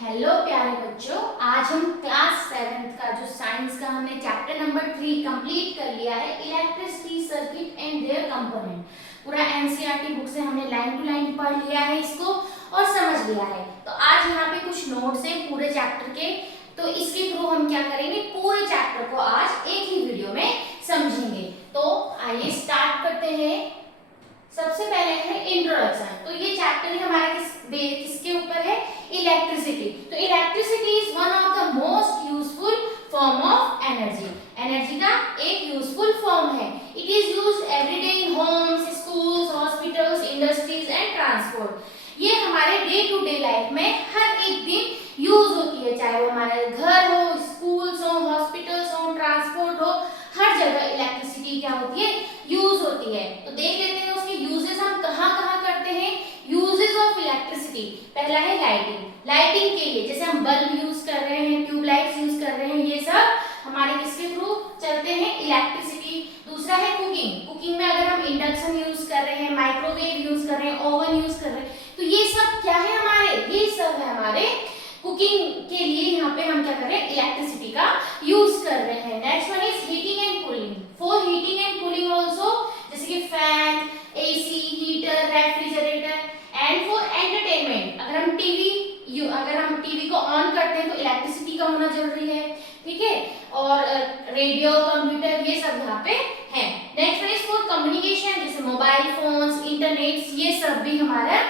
Hello प्यारे बच्चों, आज हम क्लास 7th का जो साइंस का हमने चैप्टर नंबर 3 कंप्लीट कर लिया है, electricity circuit and their component. पूरा एनसीईआरटी बुक से हमने लाइन टू लाइन पढ़ लिया है इसको और समझ लिया है। तो आज यहाँ पे कुछ नोट्स हैं पूरे चैप्टर के, तो इसके थ्रू हम क्या करेंगे, पूरे चैप्टर को आज एक ही वीडियो में समझेंगे। तो आइए स्टार्ट करते हैं। सबसे पहले है इंट्रोडक्शन। तो ये चैप्टर ही हमारा किसके ऊपर है, इलेक्ट्रिसिटी। तो electricity is one of the most useful form of energy. Energy का एक यूजफुल फॉर्म है। It is used everyday in Holmes, schools, hospitals, industries and transport. ये हमारे डे टू डे लाइफ में हर एक दिन यूज होती है, चाहे वो हमारे घर हो, स्कूल्स हो, हॉस्पिटल्स हो, ट्रांसपोर्ट हो, हर जगह इलेक्ट्रिसिटी क्या होती है, यूज होती है। तो देख लेते हैं उसके यूजेस हम कहाँ कहाँ करते हैं। यूजेस ऑफ इलेक्ट्रिसिटी, पहला है लाइटिंग। लाइटिंग के लिए जैसे हम बल्ब यूज कर रहे हैं, ट्यूबलाइट्स यूज कर रहे हैं, ये सब हमारे किसके थ्रू चलते हैं, इलेक्ट्रिसिटी। दूसरा है कुकिंग। कुकिंग में अगर हम इंडक्शन यूज कर रहे हैं, माइक्रोवेव यूज कर रहे हैं, ओवन यूज कर रहे हैं, तो ये सब क्या है हमारे, ये सब है हमारे कुकिंग के लिए। यहाँ पे हम क्या कर रहे हैं, इलेक्ट्रिसिटी का यूज कर रहे हैं। Next one is heating and cooling. For heating and cooling also, जैसे कि fan, AC, heater, refrigerator. And for entertainment, अगर हम टीवी को ऑन करते हैं तो इलेक्ट्रिसिटी का होना जरूरी है, ठीक है। और रेडियो, कंप्यूटर, ये सब यहाँ पे है। Next one is for communication, जैसे मोबाइल फोन्स, इंटरनेट, ये सब भी हमारा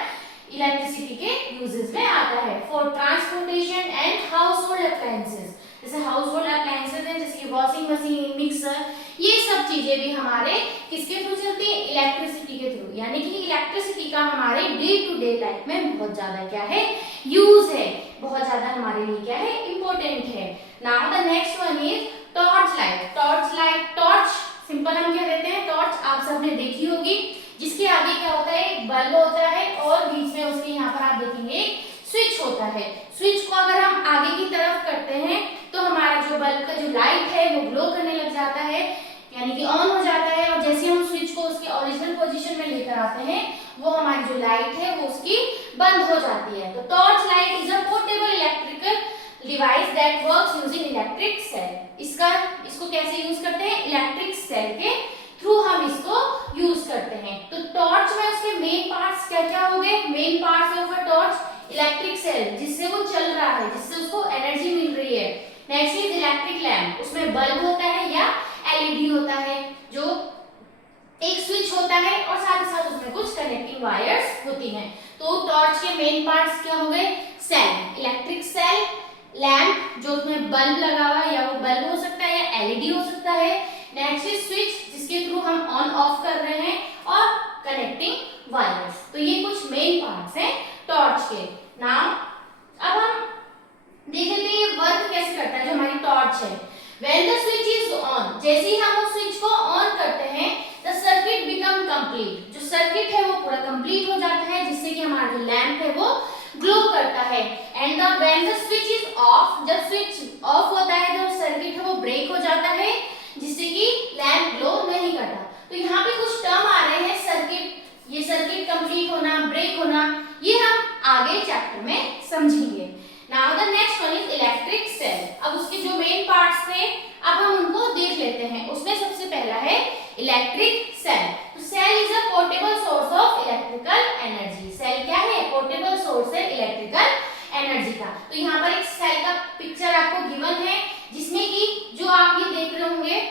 इलेक्ट्रिसिटी के यूजेस में आता है। For transportation and house hold appliances, जैसे हाउस होल्ड अप्लायंसेस है, जैसे वॉशिंग मशीन, मिक्सर, ये सब चीजें भी हमारे किसके थ्रू चलती है, इलेक्ट्रिसिटी के थ्रू। यानी कि इलेक्ट्रिसिटी का हमारे डे टू डे लाइफ में बहुत ज्यादा क्या है, यूज है, बहुत ज्यादा हमारे लिए क्या है, इंपॉर्टेंट है। Now the next one is torch light. Torch light, torch simple हम क्या कहते हैं, टॉर्च आप सबने देखी होगी, जिसके आगे क्या होता है, एक बल्ब होता है और बीच में उसके यहाँ पर आप देखेंगे स्विच होता है। स्विच को अगर हम आगे की तरफ करते हैं तो हमारा जो बल्ब का जो लाइट है वो ग्लो करने लग जाता है, यानी कि ऑन हो जाता है। और जैसे हम स्विच को उसके ओरिजिनल पोजीशन में लेकर आते हैं, वो हमारी जो लाइट है वो उसकी बंद हो जाती है। तो torch light is a portable electrical device that works using electric cell. इसको कैसे यूज करते हैं, इलेक्ट्रिक सेल के थ्रू हम इसको यूज करते हैं। तो टॉर्च में उसके मेन पार्ट्स क्या क्या हो गए, main parts of a torch, electric cell जिससे वो चल रहा है, जिससे उसको एनर्जी मिल रही है। नेक्स्ट इज इलेक्ट्रिक लैम्प, उसमें बल्ब होता है या एलईडी होता है, जो एक स्विच होता है और साथ ही साथ उसमें कुछ कनेक्टिंग वायर्स होती हैं। तो टॉर्च के मेन पार्ट्स क्या हो गए, सेल, इलेक्ट्रिक सेल, लैम्प जो उसमें बल्ब लगा हुआ है, या वो बल्ब हो सकता है या एलईडी हो सकता है। नेक्स्ट इज स्विच जिसके थ्रू हम ऑन ऑफ कर रहे हैं, और कनेक्टिंग वायर्स। तो ये कुछ मेन पार्ट्स हैं टॉर्च के। नाउ अब हम देख लेते हैं ये वर्क कैसे करता है जो हमारी टॉर्च है। When the switch is on, जैसे ही हम उस स्विच को ऑन करते हैं, the circuit become complete, जो सर्किट है वो पूरा कंप्लीट हो जाता है, जिससे कि हमारा जो लैंप है वो ग्लो करता है। And when the switch is off, जब स्विच ऑफ होता है तो सर्किट है वो ब्रेक हो जाता है, जिससे कि लैंप ग्लो नहीं करता। तो यहाँ पे कुछ टर्म आ रहे हैं, सर्किट, ये सर्किट कंप्लीट होना, ब्रेक होना, ये हम आगे चैप्टर में समझेंगे। Now the next one is electric cell. अब उसके जो मेन पार्ट्स थे अब हम उनको देख लेते हैं। उसमें सबसे पहला है इलेक्ट्रिक सेल। तो cell is a portable source of electrical energy. Cell क्या है, पोर्टेबल सोर्स है इलेक्ट्रिकल एनर्जी का। तो यहाँ पर एक सेल का पिक्चर आपको गिवन है, जिसमें कि जो आप ये देख रहे होंगे,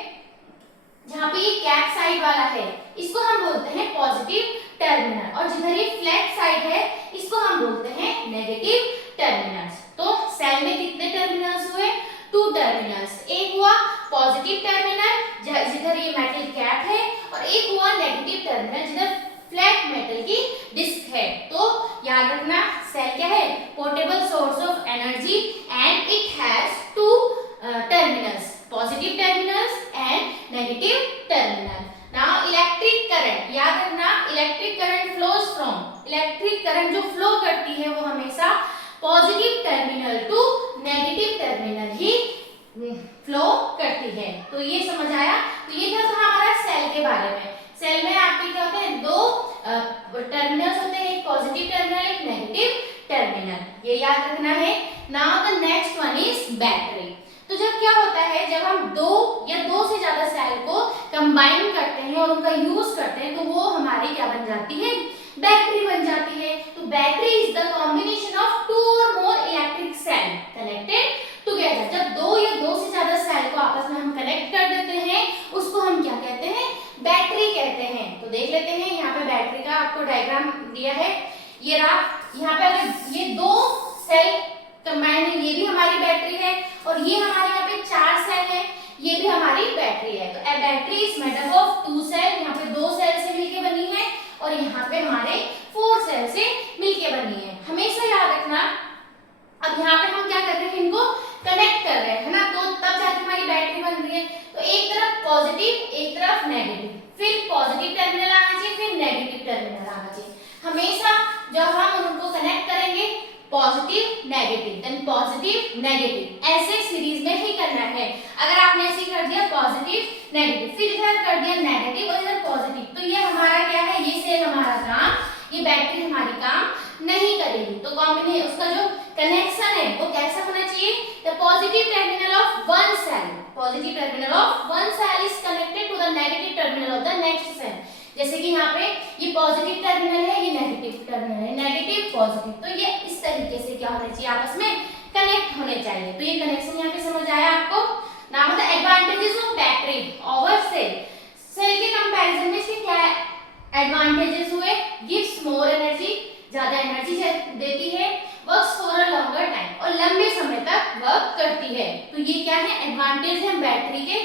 जहाँ पे ये कैप साइड वाला है, इसको हम बोलते हैं पॉजिटिव टर्मिनल, और जिधर ये फ्लैट साइड है इसको हम बोलते हैं नेगेटिव टर्मिनल्स। तो सेल में कितने टर्मिनल्स हुए, 2 टर्मिनल्स। एक हुआ पॉजिटिव टर्मिनल जिधर ये मेटल कैप है, और एक हुआ नेगेटिव टर्मिनल जिधर फ्लैट मेटल की डिस्क है। तो याद रखना, सेल क्या है, portable source of energy and it has 2 terminals, positive terminals and negative terminal. Now electric current, याद रखना, electric current flows from, electric current जो फ्लो करती है वो हमेशा positive terminal to negative terminal ही फ्लो करती है। तो ये समझ आया। तो ये था हमारा सेल के बारे में। सेल में आपके क्या होते हैं, 2 टर्मिनल्स होते हैं, एक पॉजिटिव टर्मिनल, एक नेगेटिव टर्मिनल। ये याद रखना है। Now the next one is battery. तो जब क्या होता है, जब हम दो या दो से ज्यादा सेल को कंबाइन करते हैं और उनका यूज करते हैं तो वो हमारी क्या बन जाती है, बैटरी बन जाती है। तो battery is the combination of two or more electric cell connected together. जब दो या दो से ज्यादा सेल को आपस में हम कनेक्ट कर देते हैं उसको हम क्या कहते हैं, बैटरी कहते हैं। तो देख लेते हैं, यहाँ पे बैटरी का आपको डायग्राम दिया है, ये रहा। यहाँ पे अगर ये दो सेल कंबाइन है, ये भी हमारी बैटरी है, और ये हमारे यहाँ पे चार सेल है, ये भी हमारी बैटरी है। तो a battery is made up of two cell, यहाँ पे दो सेल से मिलके बनी है, और यहाँ पे हमारे फोर सेल से मिलके बनी है। हमेशा याद रखना, अब यहाँ पे हम क्या कर रहे हैं, इनको कनेक्ट कर रहे हैं, है ना, तो तब जाके हमारी बैटरी बन रही है। तो एक तरफ पॉजिटिव, एक तरफ नेगेटिव, फिर पॉजिटिव टर्मिनल आना चाहिए, फिर नेगेटिव टर्मिनल आना चाहिए। हमेशा जब हम उनको कनेक्ट करेंगे positive negative then positive negative, ऐसे सीरीज में ही करना है। अगर आपने ऐसे कर दिया पॉजिटिव नेगेटिव, फिर इधर कर दिया नेगेटिव और इधर पॉजिटिव, तो ये हमारा क्या है, ये सेल हमारा काम, ये बैटरी हमारी काम नहीं करेगी। तो कॉम्बिनेशन, उसका जो कनेक्शन है वो कैसा होना चाहिए, the positive terminal of one cell, positive terminal of one cell is connected to the negative terminal of the next cell. जैसे कि यहाँ पे ये पॉजिटिव टर्मिनल है, ये नेगेटिव टर्मिनल है, नेगेटिव पॉजिटिव, तो ये इस तरीके से क्या होना चाहिए, आपस में कनेक्ट होने चाहिए। तो ये कनेक्शन यहाँ पे समझ आया आपको। Now the advantages of battery over cell. Cell के कंपैरिजन में इसके क्या एडवांटेजेस हुए, गिव्स मोर एनर्जी, ज्यादा एनर्जी देती है, works for a longer time, और लंबे समय तक वर्क करती है। तो ये क्या है, एडवांटेज है बैटरी के,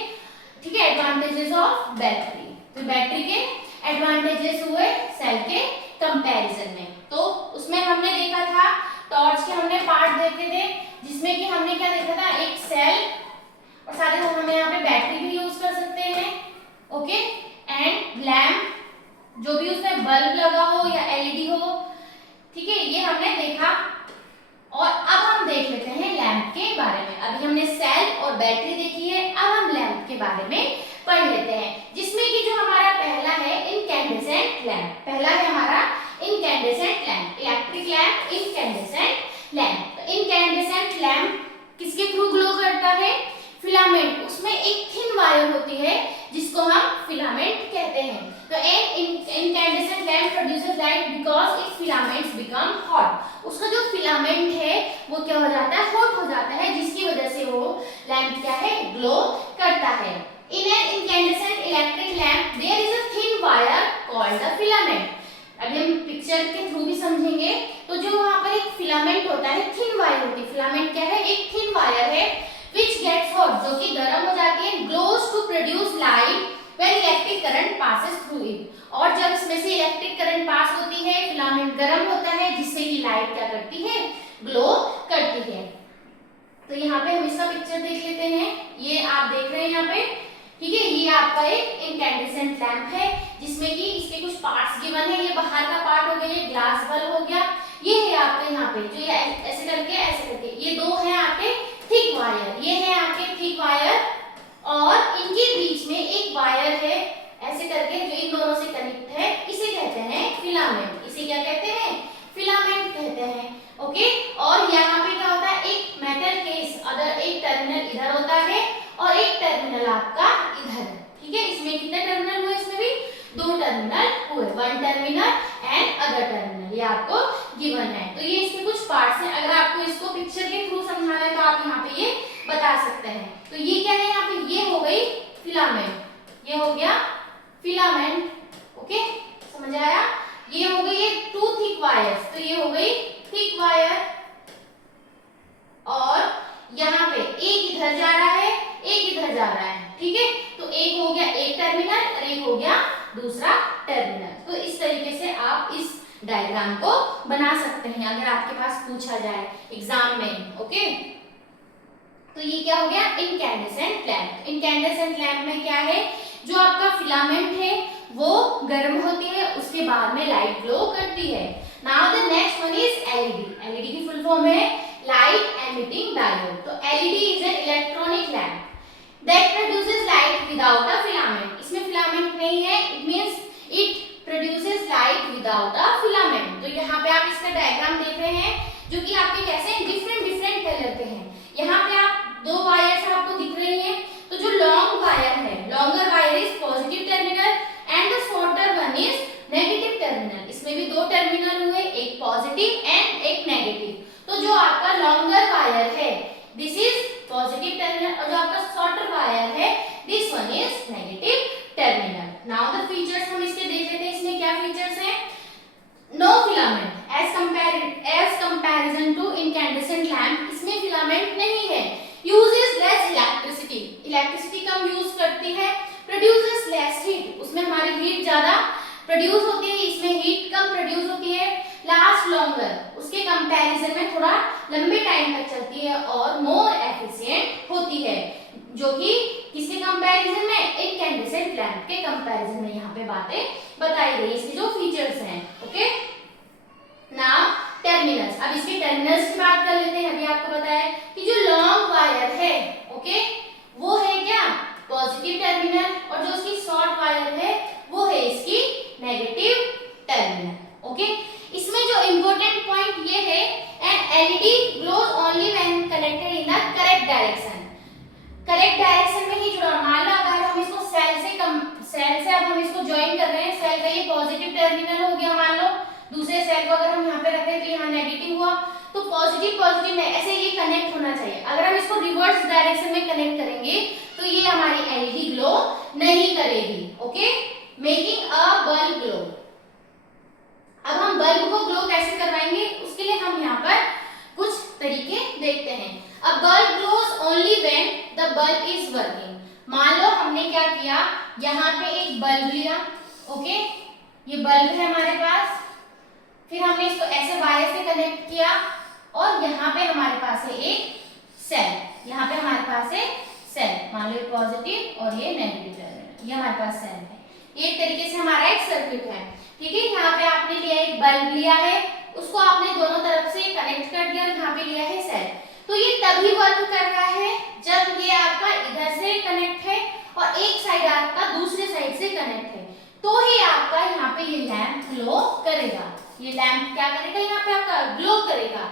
ठीक है, एडवांटेजेस ऑफ बैटरी। तो बैटरी के एडवांटेजेस हुए सेल के कंपैरिजन में। तो उसमें हमने देखा था, टॉर्च के हमने पार्ट देखे थे, जिसमें कि हमने क्या देखा था, एक सेल, और साथ ही हम यहाँ पे बैटरी भी यूज कर सकते हैं, ओके, एंड लैम्प, जो भी उसमें बल्ब लगा हो या एलईडी हो, ठीक है, ये हमने देखा। और अब हम देख लेते हैं लैंप के बारे में। अभी हमने सेल और बैटरी देखी है, अब हम लैंप के बारे में पढ़ लेते हैं, जिसमें कि जो हमारा पहला है इनकैंडेसेंट लैंप। पहला है हमारा incandescent lamp, electric lamp, incandescent lamp. तो इनकैंडेसेंट लैंप किसके थ्रू ग्लो करता है, फिलामेंट, उसमें एक थिन वायर होती है जिसको हम फिलामेंट कहते हैं। तो incandescent lamp produces light because its filaments become hot। उसका जो फिलामेंट है वो क्या हो जाता है, हॉट हो जाता है, जिसकी वजह से वो लैंप क्या है, ग्लो करता है। In an incandescent electric lamp there is a thin wire called the filament। अभी हम पिक्चर के थ्रू भी समझेंगे। तो जो वहाँ पर एक फिलामेंट होता है, थिन वायर होती है, फिलामेंट क्या है, एक थिन वायर है, which gets hot, जो कि गर्म हो जाती है, glows to produce light when electric current passes through it। और जब इसमें से इलेक्ट्रिक करंट पास होती है, फिलामेंट गर्म होता है, जिससे कि लाइट क्या करती है, ग्लो करती है। तो यहाँ पे हम इसका पिक्चर देख लेते हैं, ये आप देख रहे हैं यहाँ पे, ठीक है, ये आपका एक इनकैंडेसेंट लैंप है, जिसमें कि इसके कुछ पार्ट्स गिवन है। ये बाहर का पार्ट हो गया, ये ग्लास बल्ब हो गया, ये है आपके यहाँ पे जो ये ऐसे करके, ये दो है आपके थिक वायर, ये है आपके थिक वायर, और इनके बीच में एक वायर है ऐसे करके जो इन दोनों से कनेक्ट है, इसे कहते हैं फिलामेंट। इसे क्या कहते हैं, फिलामेंट कहते हैं, ओके। और यहाँ पे क्या होता है, एक मेटल केस, अदर एक टर्मिनल इधर होता है और एक टर्मिनल आपका इधर है, ठीक है। इसमें कितने टर्मिनल हुए, इसमें भी दो टर्मिनल हुए, one terminal and other terminal, ये आपको गिवन है। तो ये इसके कुछ पार्ट्स हैं, अगर आपको इसको पिक्चर के थ्रू समझाना है तो आप यहाँ पे ये बता सकते हैं। तो ये क्या है, यहाँ पे ये हो गई फिलामेंट, ये हो गया फिलामेंट, ओके, समझ आया। ये हो गई ये टू थिक वायर्स, तो ये हो गई थिक वायर, और यहाँ पे एक इधर जा रहा है, एक इधर जा रहा है, ठीक है। तो एक हो गया एक टर्मिनल और एक हो गया दूसरा टर्मिनल। तो इस तरीके से आप इस डायग्राम को बना सकते हैं अगर आपके पास पूछा जाए एग्जाम में, ओके। तो ये क्या हो गया, इनकैंडेसेंट लैंप। इनकैंडेसेंट लैंप में क्या है, जो आपका फिलामेंट है वो गर्म होती है, उसके बाद में लाइट ग्लो करती है। Now the next one is LED. LED की फुल फॉर्म है लाइट एमिटिंग डायोड। तो LED is an electronic lamp that produces light without a filament. इसमें फिलामेंट नहीं है, it means it produces light without a filament. तो यहाँ पे आप इसका डायग्राम देख रहे हैं, जो कि आपके कैसे डिफरेंट डिफरेंट कलर के हैं। यहाँ पे आप दो वायर्स आपको दिख रही हैं, तो जो लॉन्ग वायर है, longer wire is positive terminal and the shorter one is negative terminal. इसमें भी दो टर्मिनल हुए, एक पॉजिटिव एंड एक नेगेटिव। तो जो आपका लॉन्गर वायर है दिस इज पॉजिटिव टर्मिनल और जो आपका शॉर्टर वायर है this one is negative terminal. Now the features हम इसके देख लेते हैं, इसमें क्या फीचर्स हैं। No filament as comparison to incandescent lamp, इसमें फिलामेंट नहीं है। यूजेस लेस इलेक्ट्रिसिटी, इलेक्ट्रिसिटी कम यूज करती है। प्रोड्यूसेस लेस हीट, उसमें हमारी हीट ज्यादा प्रोड्यूस होती है, इसमें हीट कम प्रोड्यूस होती है। लास्ट लॉन्गर, उसके कंपैरिजन में थोड़ा लंबे टाइम तक चलती है और मोर एफिशिएंट होती है, जो कि किसके कंपैरिजन में, इनकैंडेसेंट लैंप के कंपैरिजन में यहाँ पे बातें बताई गई, इसके जो फीचर्स हैं। ओके, नाउ टर्मिनल्स, अब इसके टर्मिनल्स की बात कर लेते हैं। अभी आपको बताया कि जो लॉन्ग वायर है ओके वो है क्या, पॉजिटिव टर्मिनल, और जो उसकी शॉर्ट वायर है वो है इसकी नेगेटिव टर्मिनल। ओके, इसमें जो इंपॉर्टेंट पॉइंट ये है, an LED glows only when connected in the correct direction. Correct direction में ही जुड़ा, मान लो अगर हम इसको सेल से अब हम इसको ज्वाइन कर रहे हैं, सेल का ये पॉजिटिव टर्मिनल हो गया, मान लो दूसरे सेल को अगर हम यहाँ पे रखें तो यहाँ नेगेटिव हुआ, तो पॉजिटिव पॉजिटिव में ऐसे ये कनेक्ट होना चाहिए। अगर हम इसको रिवर्स डायरेक्शन में कनेक्ट करेंगे तो ये हमारी एलईडी ग्लो नहीं करेगी। Okay, making a bulb glow. अब हम बल्ब को ग्लो कैसे करवाएंगे, उसके लिए हम यहाँ पर कुछ तरीके देखते हैं। A bulb glows only when the bulb is working. मान लो हमने क्या किया, यहाँ पे एक बल्ब लिया, ओके ये बल्ब है हमारे पास, फिर हमने इसको ऐसे वायर से कनेक्ट किया और यहाँ पे हमारे पास है एक सेल, यहाँ पे हमारे पास है सेल, मान लो पॉजिटिव और ये नेगेटिव टर्मिनल, ये हमारे पास सेल है। एक तरीके से हमारा एक सर्किट है, ठीक है। यहाँ पे आपने लिया एक बल्ब लिया है, उसको आपने दोनों तरफ से कनेक्ट कर दिया, यहाँ पे लिया है सेल। तो ये तभी वर्क कर रहा है जब ये आपका इधर से कनेक्ट है और एक साइड आपका दूसरे साइड से कनेक्ट है, तो ही आपका यहाँ पे ये लैंप ग्लो करेगा। ये लैंप क्या करेगा, यहाँ पे आपका ग्लो करेगा।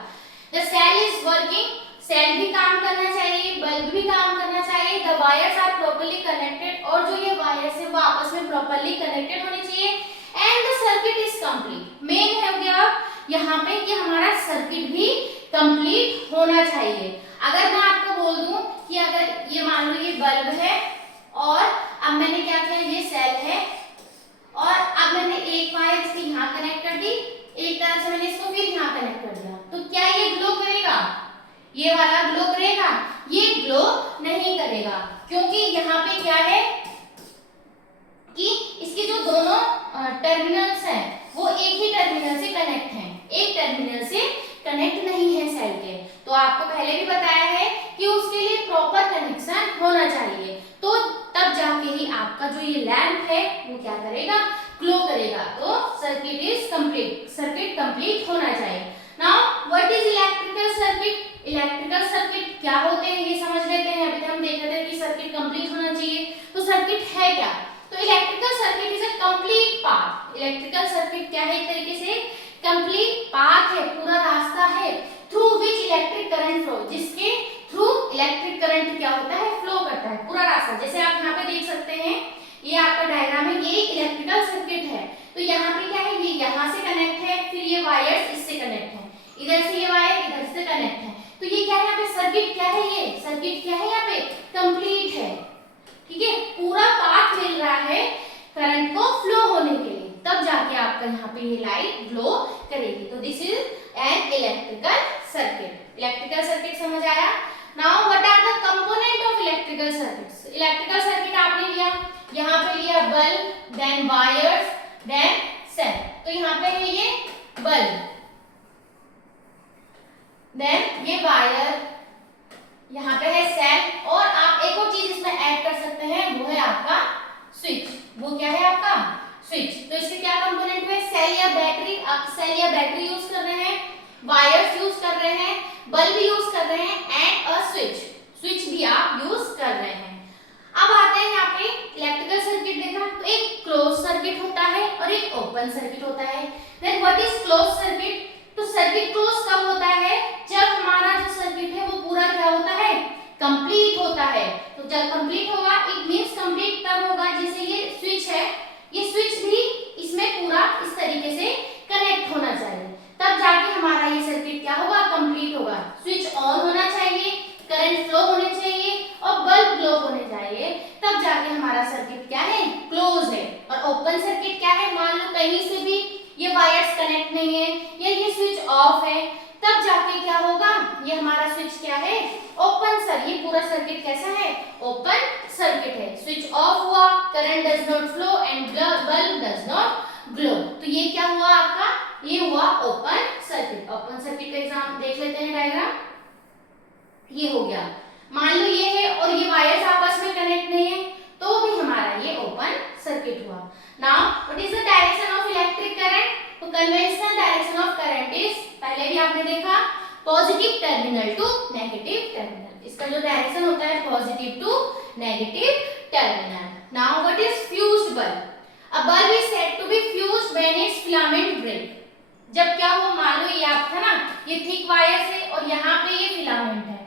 The cell is working, cell भी काम करना चाहिए, बल्ब भी काम करना चाहिए। The wires are properly connected, और जो ये वायर्स है वो आपस में प्रॉपर्ली कनेक्टेड होने चाहिए। And the circuit is complete, main हो गया यहाँ पे कि हमारा सर्किट भी कंप्लीट होना चाहिए। अगर मैं आपको बोल दूं कि अगर ये मान लो ये बल्ब है और अब मैंने क्या किया, ये सेल है और अब मैंने एक वायर इसकी यहाँ कनेक्ट कर दी, एक तरफ से मैंने इसको फिर यहाँ कनेक्ट कर दिया, तो क्या ये ग्लो करेगा, ये वाला ग्लो करेगा, ये ग्लो नहीं करेगा। क्योंकि यहाँ पे क्या है कि इसके जो दोनों टर्मिनल्स हैं वो एक ही टर्मिनल से कनेक्ट हैं, एक टर्मिनल से कनेक्ट नहीं है सेल के। तो आपको पहले भी बताया है कि उसके लिए प्रॉपर कनेक्शन होना चाहिए, तो तब जाके ही आपका जो ये लैंप है वो क्या करेगा, ग्लो करेगा। तो circuit is complete, circuit complete होना चाहिए। Now what is electrical circuit, electrical circuit क्या होते हैं ये समझ लेते हैं। अभी हम देख रहे थे कि सर्किट कंप्लीट होना चाहिए, तो सर्किट है क्या, तो electrical circuit is a complete path. Electrical circuit क्या है, एक तरीके से कंप्लीट पाथ है, पूरा रास्ता है, through which electric current flow, जिसके थ्रू इलेक्ट्रिक करंट क्या होता है, फ्लो करता है, पूरा रास्ता। जैसे आप यहाँ पे देख सकते हैं, ये आपका डायग्राम है, ये इलेक्ट्रिकल सर्किट है। तो यहाँ पे क्या है, ये यहाँ से कनेक्ट है, फिर ये वायर्स इससे कनेक्ट है, इधर से ये वायर इधर से कनेक्ट है, तो ये क्या है यहाँ पे सर्किट क्या है, ये सर्किट क्या है यहाँ पे कंप्लीट है, ठीक है। पूरा पाथ मिल रहा है करंट को फ्लो होने के लिए, तब जाके आपका यहाँ पे ये लाइट ग्लो करेगी। तो this is an electrical circuit. Electrical circuit समझ आया। Now what are the component of electrical circuits. Electrical circuit आपने लिया, यहाँ पे लिया bulb, then wires, then cell. तो यहाँ पे है ये बल्ब, देन ये वायर, यहाँ पे है सेल, और आप एक और चीज इसमें ऐड कर सकते हैं, वो है आपका स्विच। वो क्या है आपका स्विच। तो इसके क्या कंपोनेंट हुए, सेल या बैटरी, आप सेल या बैटरी यूज कर रहे हैं, वायर्स यूज कर रहे हैं, बल्ब यूज कर रहे हैं, एंड अ स्विच, स्विच भी आप यूज कर रहे हैं। अब आते हैं यहाँ पे इलेक्ट्रिकल सर्किट देखा, तो एक क्लोज सर्किट होता है और एक ओपन सर्किट होता है। Then what is close circuit, तो सर्किट क्लोज कब होता है, जब कंप्लीट होगा इट मींस कंप्लीट तब होगा जैसे ये स्विच है, ये स्विच भी इसमें पूरा इस तरीके से कनेक्ट होना चाहिए, तब जाके हमारा ये सर्किट क्या होगा, कंप्लीट होगा। स्विच ऑन होना चाहिए, करंट फ्लो होने चाहिए और बल्ब ग्लो होने चाहिए, तब जाके हमारा सर्किट क्या है, क्लोज है। और ओपन सर्किट क्या है, मान लो कहीं से भी ये वायर्स कनेक्ट नहीं है या ये स्विच ऑफ है, तब जाके क्या होगा, ये हमारा स्विच क्या है, ओपन सर, ये पूरा सर्किट कैसा है, ओपन सर्किट है। स्विच ऑफ हुआ, current does not flow and bulb does not glow, तो ये क्या हुआ आपका, ये हुआ ओपन सर्किट। ओपन सर्किट का एग्जाम देख लेते हैं, डायग्राम ये हो गया। मान लो ये है और ये वायर्स आपस में कनेक्ट नहीं है, तो भी हमारा ये ओपन सर्किट हुआ। Now what is the direction of electric current, तो conventional direction of current is, पहले भी आपने देखा, positive terminal to negative terminal, इसका जो डायरेक्शन होता है positive to negative terminal. Now what is fused bulb, a bulb is said to be fused when its filament break, जब क्या हो, मान लो ये आप था ना, ये थिक वायर है और यहाँ पे ये फिलामेंट है,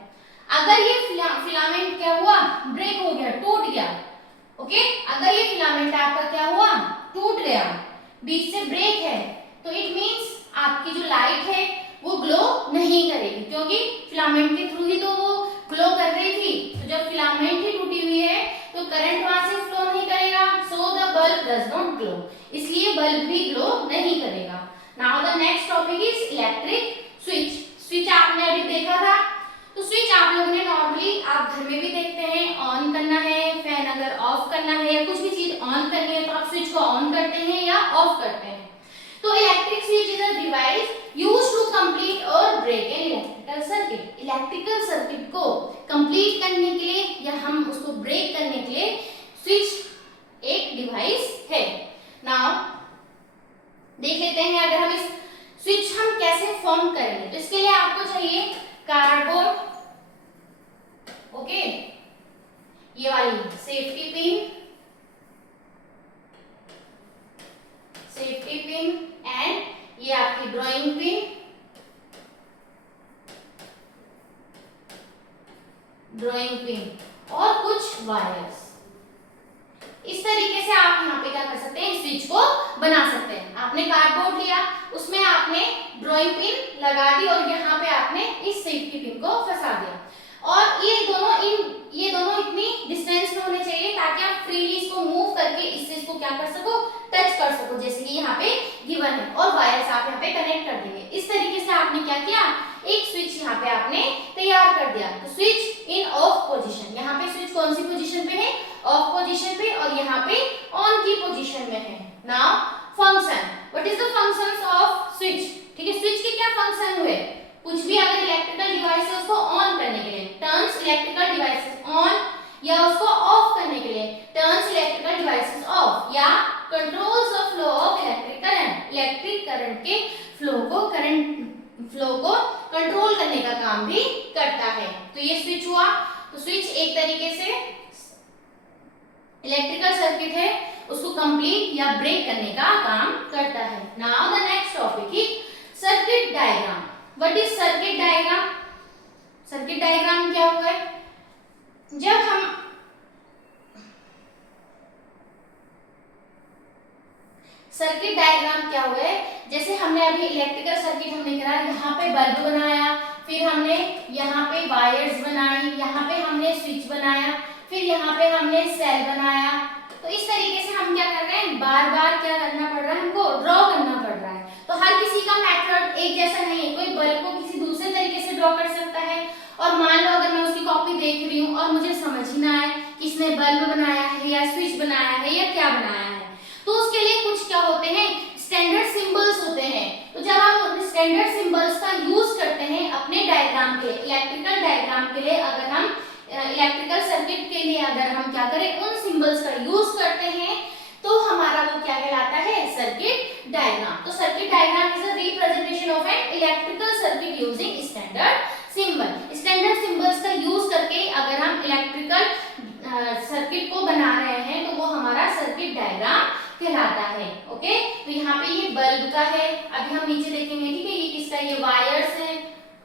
अगर ये फिलामेंट क्या हुआ, ब्रेक हो गया, टूट गया, ओके, अगर ये फिलामेंट आपका क्या हुआ, टूट गया, बीच से ब्रेक है, तो इट मींस आपकी जो लाइट है वो ग्लो नहीं करेगी, क्योंकि फिलामेंट के थ्रू ही तो वो ग्लो कर रही थी, तो जब फिलामेंट ही टूटी हुई है तो करंट वहां से फ्लो नहीं करेगा, so the bulb does not glow, इसलिए बल्ब भी ग्लो नहीं करेगा। Now the next topic is electric switch. Switch आपने अभी देखा था, तो स्विच आप लोगों ने नॉर्मली आप घर में भी देखते हैं, ऑन करना है, फैन अगर ऑफ करना है या कुछ भी चीज ऑन करनी है तो आप स्विच को ऑन करते हैं या ऑफ करते हैं। तो electric switch is a device used to complete और break an electrical circuit, electrical circuit को कंप्लीट करने के लिए या हम उसको ब्रेक करने के लिए स्विच एक डिवाइस है। नाउ देख लेते हैं, अगर हम इस स्विच हम कैसे फॉर्म करेंगे, तो इसके लिए आपको चाहिए कार्डबोर्ड, ओके, ये वाली सेफ्टी पिन एंड ये आपकी ड्राइंग पिन, और कुछ वायर्स, इस तरीके से आप यहाँ पे क्या कर सकते हैं, स्विच को बना सकते हैं। आपने कार्डबोर्ड लिया, उसमें आपने ड्राइंग पिन लगा दी और यहाँ पे आपने इस सेफ्टी पिन को फंसा दिया, और ये दोनों इतनी डिस्टेंस में होने चाहिए ताकि आप फ्रीली इसको मूव करके इससे इसको क्या कर सको, टच कर सको, जैसे कि यहाँ पे गिवन है, और वायर्स आप यहाँ पे कनेक्ट कर देंगे। इस तरीके से आपने क्या किया, एक स्विच यहाँ पे आपने तैयार कर दिया। तो स्विच इन ऑफ पोजीशन, यहाँ पे स्विच कौन सी पोजीशन पे है, ऑफ पोजीशन पे, और यहाँ पे ऑन की पोजीशन में है। Now function, what is the functions off switch, ठीक है, स्विच के क्या फंक्शन हुए, कुछ भी अगर इलेक्ट्रिकल डिवाइस है उसको ऑन करने के लिए टर्न्स इलेक्ट्रिकल डिवाइसेस ऑन, या उसको ऑफ करने के लिए टर्न्स इलेक्ट्रिकल डिवाइसेस ऑफ, या controls the flow of electric current, electric current के फ्लो को कंट्रोल करने का काम भी करता है। तो ये स्विच हुआ, तो स्विच एक तरीके से इलेक्ट्रिकल सर्किट है, उसको कंप्लीट या ब्रेक करने का काम करता है। Now the next topic is circuit diagram. What is circuit diagram, circuit diagram क्या हुआ है, जब हम सर्किट डायग्राम क्या हुआ है, जैसे हमने अभी इलेक्ट्रिकल सर्किट हमने करा, यहाँ पे बल्ब बनाया, फिर हमने यहाँ पे वायर्स बनाई, यहाँ पे हमने स्विच बनाया, फिर यहाँ पे हमने सेल बनाया। तो इस तरीके से हम क्या कर रहे हैं, बार बार क्या करना पड़ रहा है, हमको ड्रॉ करना पड़ रहा है। तो हर किसी का मेथड एक जैसा नहीं है, कोई बल्ब को किसी दूसरे तरीके से ड्रॉ कर सकता है, और मान लो अगर मैं उसकी कॉपी देख रही हूँ और मुझे समझ ही ना आए कि इसने बल्ब बनाया है या स्विच बनाया है या क्या बनाया है, तो उसके लिए कुछ क्या होते हैं, स्टैंडर्ड सिंबल्स होते हैं। तो जब हम स्टैंडर्ड सिंबल्स का यूज करते हैं अपने डायग्राम के लिए, इलेक्ट्रिकल डायग्राम के लिए, अगर हम इलेक्ट्रिकल सर्किट के लिए अगर हम क्या करें, उन सिंबल्स का यूज करते हैं, तो हमारा वो क्या कहलाता है, सर्किट डायग्राम। तो circuit diagram is a representation of N electrical circuit using standard symbol. Standard symbols का यूज करके अगर हम इलेक्ट्रिकल सर्किट को बना रहे हैं तो वो हमारा सर्किट डायग्राम कहलाता है। ओके, तो यहाँ पे ये बल्ब का है, अभी हम नीचे देखेंगे, ठीक है, ये किसका, ये वायर्स है,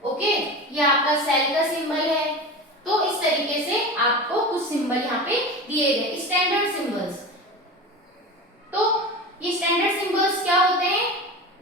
ओके, ये आपका सेल का सिंबल है, तो इस तरीके से आपको कुछ सिंबल यहाँ पे दिए गए स्टैंडर्ड सिंबल्स। तो ये स्टैंडर्ड सिंबल्स क्या होते हैं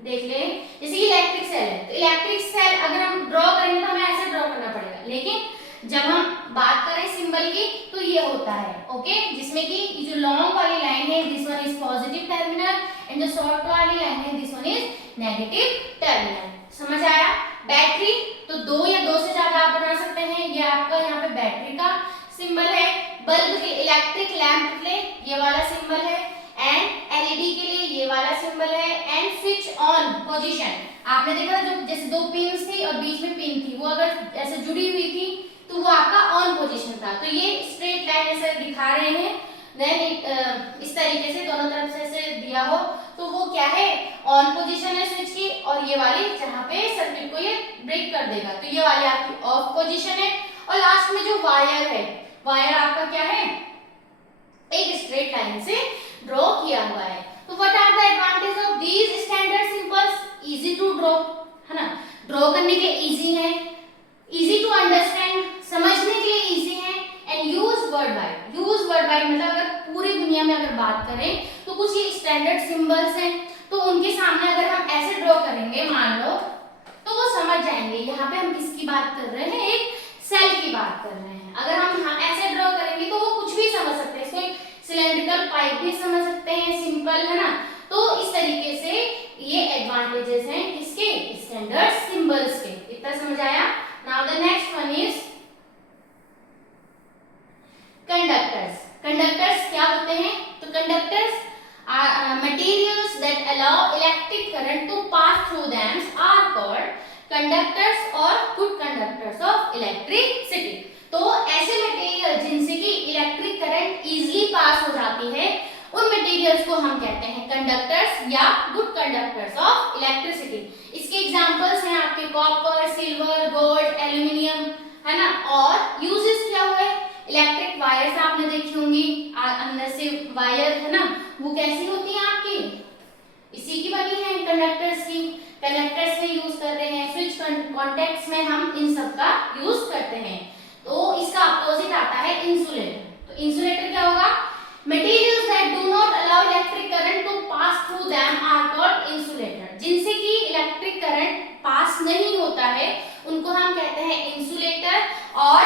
देख ले, जैसे कि इलेक्ट्रिक सेल है, तो इलेक्ट्रिक सेल अगर हम ड्रॉ करेंगे तो हमें ऐसे ड्रॉ करना पड़ेगा, लेकिन जब हम बात करें सिंबल की तो ये होता है ओके, जिसमें कि जो लॉन्ग वाली लाइन है this one is positive terminal and जो शॉर्ट वाली लाइन है this one is negative terminal. समझ आया? बैटरी तो दो या दो से ज्यादा आप बना सकते हैं, ये आपका यहाँ पे बैटरी का सिंबल है। बल्ब के इलेक्ट्रिक लैंप के लिए ये वाला सिंबल है, एंड एलईडी के लिए ये वाला सिंबल है, एंड स्विच ऑन पोजीशन आपने देखा जो जैसे दो पिन्स थी और बीच में पिन थी वो अगर ऐसे जुड़ी हुई थी तो वो आपका ऑन पोजीशन था। तो ये स्ट्रेट लाइन ऐसे दिखा रहे हैं, देन इस तरीके से दोनों तरफ से ऐसे दिया हो तो वो क्या है ऑन पोजीशन है स्विच की, और ये वाली जहाँ पे सर्किट को ये ब्रेक कर देगा तो ये वाली आपकी ऑफ पोजीशन है। और लास्ट में जो वायर है, वायर आपका क्या है एक स्ट्रेट लाइन से ड्रॉ किया हुआ है। तो what are the advantage of these standard symbols? Easy to draw है ना, ड्रॉ करने के लिए इजी है, इजी टू अंडरस्टैंड समझने के लिए इजी है, and use world wide. Use world wide मतलब अगर पूरी दुनिया में अगर बात करें तो कुछ ये स्टैंडर्ड सिंबल्स हैं तो उनके सामने अगर हम ऐसे ड्रॉ करेंगे मान लो तो वो समझ जाएंगे यहाँ पे हम किसकी बात कर रहे हैं, एक सेल की बात कर रहे हैं। अगर हम यहाँ ऐसे ड्रॉ करेंगे तो वो कुछ भी समझ सकते हैं, इसको सिलेंड्रिकल पाइप भी समझ सकते हैं, सिंपल है ना। तो इस तरीके से ये एडवांटेजेस हैं किसके स्टैंडर्ड सिंबल्स के। इतना समझ आया? Now the next one is conductors. Conductors क्या होते हैं? तो conductors are materials that allow electric current to pass through them are called conductors or good conductors of electricity। तो ऐसे मटेरियल जिनसे कि इलेक्ट्रिक करंट इजीली पास हो जाती है उन मटेरियल्स को हम कहते हैं कंडक्टर्स या गुड कंडक्टर्स ऑफ इलेक्ट्रिसिटी। इसके एग्जांपल्स हैं आपके कॉपर, सिल्वर, गोल्ड, एल्यूमिनियम है ना। और यूजेस क्या हुए? इलेक्ट्रिक वायर्स आपने देखी होंगी, अंदर से वायर है ना वो कैसी होती है आपकी इसी की बनी है कंडक्टर्स की, कंडक्टर्स में यूज कर रहे हैं, स्विच कॉन्टैक्ट्स में हम इन सब का यूज करते हैं। तो इसका अपोजिट आता है इंसुलेटर। तो इंसुलेटर क्या होगा? Materials that do not allow electric current to pass through them are called insulator. जिनसे कि इलेक्ट्रिक करंट पास नहीं होता है उनको हम कहते हैं इंसुलेटर। और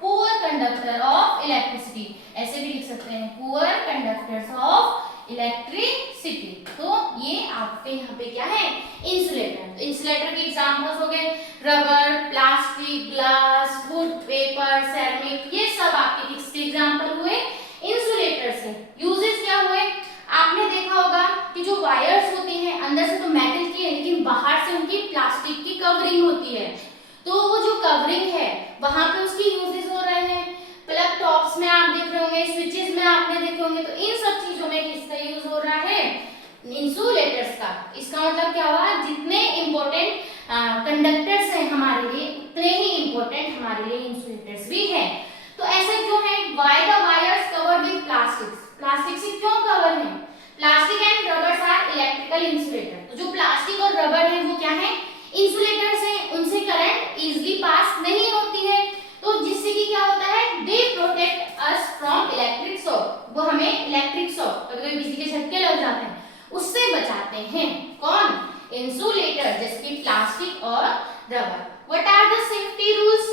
पुअर कंडक्टर ऑफ इलेक्ट्रिसिटी ऐसे भी लिख सकते हैं, पुअर कंडक्टर्स ऑफ इलेक्ट्रिसिटी। तो ये आपके यहाँ पे क्या है इंसुलेटर। तो इंसुलेटर के एग्जांपल्स हो गए rubber, plastic, glass, would, paper, ceramic, ये सब आपके किसके एग्जांपल हुए इंसुलेटर से। यूजेस क्या हुए? आपने देखा होगा कि जो वायर्स होती हैं अंदर से तो मेटल की है लेकिन बाहर से उनकी प्लास्टिक की कवरिंग होती है, तो वो जो कवरिंग है वहां पे उसकी यूजेस हो रहे हैं। प्लग टॉप्स में आप देख रहे होंगे, स्विचेस में आपने देखे होंगे, तो इन सब चीजों में किसका यूज हो रहा है इंसुलेटर्स का। इसका मतलब क्या हुआ? जितने इंपॉर्टेंट कंडक्टर्स हैं हमारे लिए उतने ही इंपॉर्टेंट हमारे लिए इंसुलेटर्स भी हैं। तो ऐसे क्यों है? Why the wires covered with plastics? Plastic से क्यों कवर है? Plastic and rubbers are electrical insulator. तो जो प्लास्टिक और रबर है वो क्या है इंसुलेटर्स हैं, उनसे करंट इजीली पास नहीं होती है, तो जिससे कि क्या होता है they protect us from electric shock. वो हमें इलेक्ट्रिक शॉक कभी बिजली के झटके लग जाते हैं उससे बचाते हैं। कौन? इंसुलेटर, जैसे कि प्लास्टिक और rubber. What are the safety rules?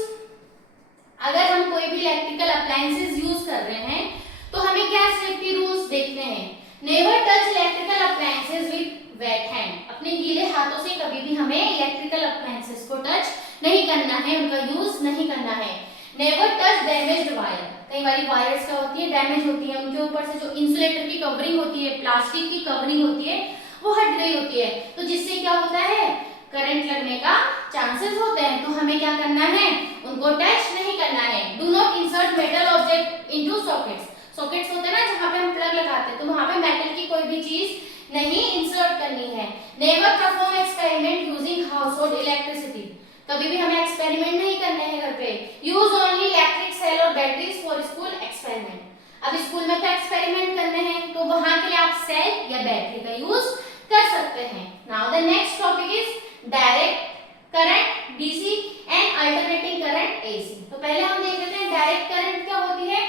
अगर हम कोई भी इलेक्ट्रिकल अप्लायंसेस यूज कर रहे हैं तो हमें क्या सेफ्टी रूल्स देखने हैं? Never touch electrical appliances with weight hand. अपने गीले हाथों से कभी भी हमें इलेक्ट्रिकल अप्लायंसेस को टच नहीं करना है, उनका यूज नहीं करना है। Never touch damaged wire. कई बार वायर्स क्या होती है डैमेज होती है, उनके ऊपर से जो इंसुलेटर की कवरिंग होती है, प्लास्टिक की कवरिंग होती है वो हट गई होती है, तो जिससे क्या होता है करंट लगने का चांसेस होते हैं। तो हमें क्या करना है? उनको टच नहीं करना है। Do not insert metal object into sockets. Sockets होते हैं ना जहाँ पे हम प्लग लगाते हैं, तो वहां पे मेटल की कोई भी चीज नहीं इंसर्ट करनी है। Never perform experiment using household electricity. कभी भी हमें एक्सपेरिमेंट नहीं करने हैं घर पे। यूज ओनली इलेक्ट्रिक सेल और बैटरीज फॉर स्कूल एक्सपेरिमेंट। अब स्कूल में तो एक्सपेरिमेंट करने हैं तो वहां के लिए आप सेल या बैटरी का यूज कर सकते हैं। Now the next topic is direct current DC and alternating current AC. तो पहले हम देख लेते हैं डायरेक्ट करंट क्या होती है?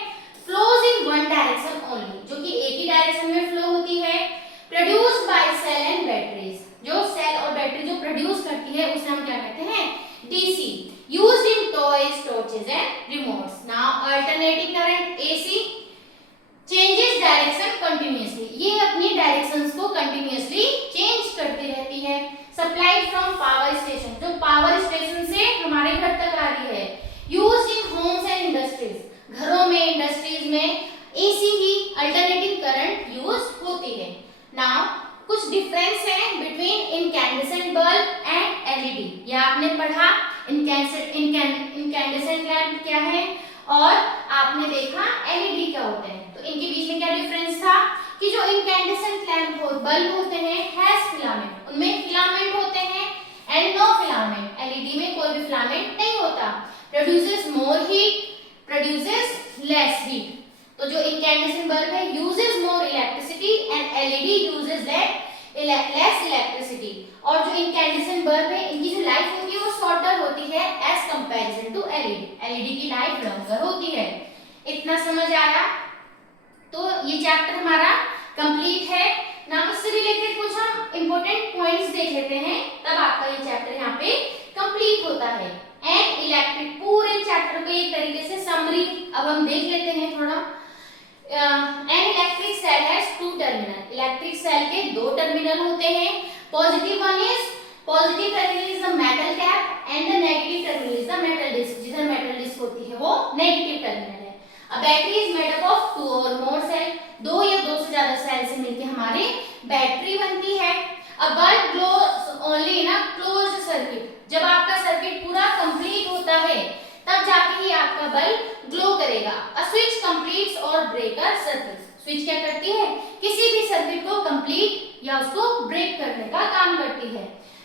Flows in one direction only, जो कि एक ही डायरेक्शन में फ्लो होती है। Produced by cell and batteries, जो सेल और बैटरी जो प्रोड्यूस करती है उसे हम क्या कहते हैं? DC. Used in toys, torches and remotes. Now alternating current AC changes direction continuously, ये अपनी डायरेक्शंस को कंटिन्यूअसली चेंज करती रहती है। सप्लाइड फ्रॉम पावर स्टेशन, जो पावर स्टेशन से हमारे घर तक आ रही है। Used in homes and industries, घरों में इंडस्ट्रीज में एसी की अल्टरनेटिंग करंट यूज होती है। नाउ कुछ डिफरेंस है between incandescent bulb and LED, ये आपने पढ़ा। इनकैंडेसेंट लैंप क्या है और आपने देखा एलईडी क्या होते हैं। तो इनके बीच में क्या डिफरेंस था कि जो इनकैंडेसेंट लैंप और बल्ब होते हैं हैज फिलामेंट, उनमें फिलामेंट होते हैं, एंड नो फिलामेंट, एलईडी में कोई भी फिलामेंट नहीं होता। Produces more heat, produces less heat. तो जो इनकैंडेसेंट बल्ब है uses more electricity and LED uses less electricity. और जो इनकैंडेसेंट बल्ब है इनकी जो लाइफ होती है वो शॉर्टर होती है as comparison to LED, LED की लाइफ लॉन्गर होती है। इतना समझ आया? तो ये चैप्टर हमारा कंप्लीट है ना। इससे रिलेटेड कुछ हम इंपॉर्टेंट पॉइंट्स देख लेते हैं, तब आपका ये चैप्टर यहाँ पे कंप्लीट होता है। एंड इलेक्ट्रिक, पूरे चैप्टर को एक तरीके से समरी अब हम देख लेते हैं थोड़ा। An electric cell has two terminal, electric cell के दो टर्मिनल होते हैं। Positive one is, positive terminal is the metal cap and the negative terminal is the metal disc, जिधर मेटल डिस्क होती है वो नेगेटिव टर्मिनल है। A battery is made up of two or more cell, दो या दो से ज्यादा सेल से मिलकर हमारी बैटरी बनती है। A bulb glows only in a closed circuit, जब आपका सर्किट पूरा कंप्लीट होता है तब जाके ही आपका बल्ब ग्लो करेगा। अ स्विच कंप्लीट्स और ब्रेकर सर्किट, स्विच क्या करती है? किसी भी सर्किट को कंप्लीट या उसको ब्रेक करने का काम करती है।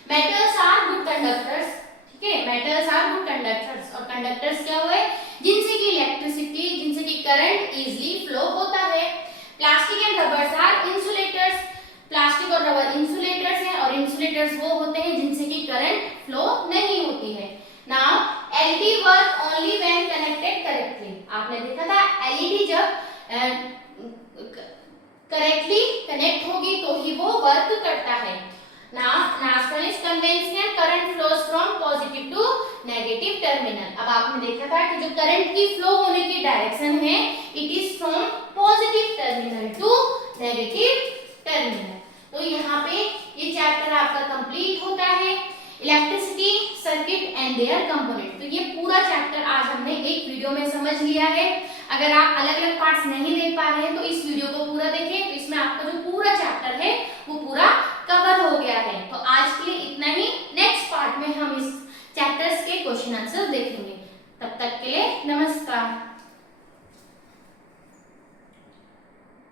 मेटल्स आर गुड कंडक्टर्स, ठीक है, मेटल्स आर गुड कंडक्टर्स। और कंडक्टर्स क्या हुए? जिनसे की इलेक्ट्रिसिटी, जिनसे की करंट इजीली फ्लो होता है। Plastic and rubbers are insulators, plastic और रबर इंसुलेटर्स हैं, और इंसुलेटर्स वो होते हैं जिनसे की करंट फ्लो नहीं होती है। Now LED work only when connected correctly, आपने देखा था एलईडी जब करेक्टली कनेक्ट होगी तो ही वो वर्क करता है। Now next one is conventional current flows from positive to negative terminal. अब आपने देखा था कि जो करंट की फ्लो होने की डायरेक्शन है it is from positive terminal to negative terminal. तो यहाँ पे ये चैप्टर आपका कंप्लीट होता है, electricity circuit and their component. तो ये पूरा चैप्टर आज हमने एक वीडियो में समझ लिया है। अगर आप अलग अलग पार्ट्स नहीं देख पा रहे हैं तो इस वीडियो को पूरा देखें, तो इसमें आपका जो पूरा चैप्टर है वो पूरा कवर हो गया है। तो आज के लिए इतना ही, नेक्स्ट पार्ट में हम इस चैप्टर्स के क्वेश्चन आंसर देखेंगे। तब तक के लिए नमस्कार।